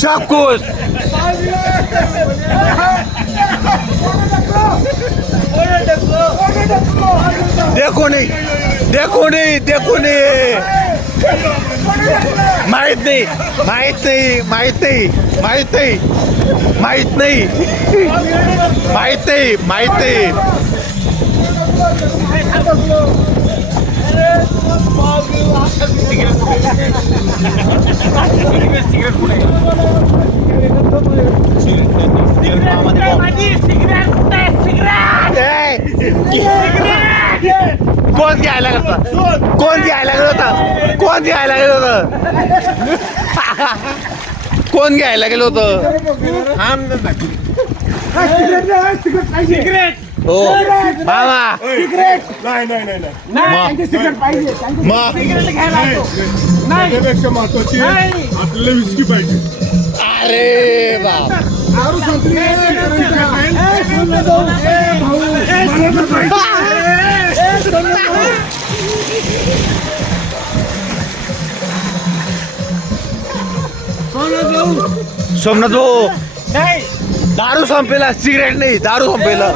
शाकूस देखो नहीं देखो नहीं देखो नहीं माहित नाही माहित नाही माहित नाही माहित नाही माहित नाही माहित नाही माहित नाही कोण घ्यायला होता कोण घ्यायला गेलं होतं कोण घ्यायला गेलं होतं कोण घ्यायला गेलं होतं हो मामा नाही नाही नाही नाही सिगरेट पाहिजे मग त्यापेक्षा महत्वाची आपल्याला विस्की पाहिजे. अरे बाप दारू संपली सोमनाथ भाऊ दारू संपेला सिगरेट नाही दारू संपेला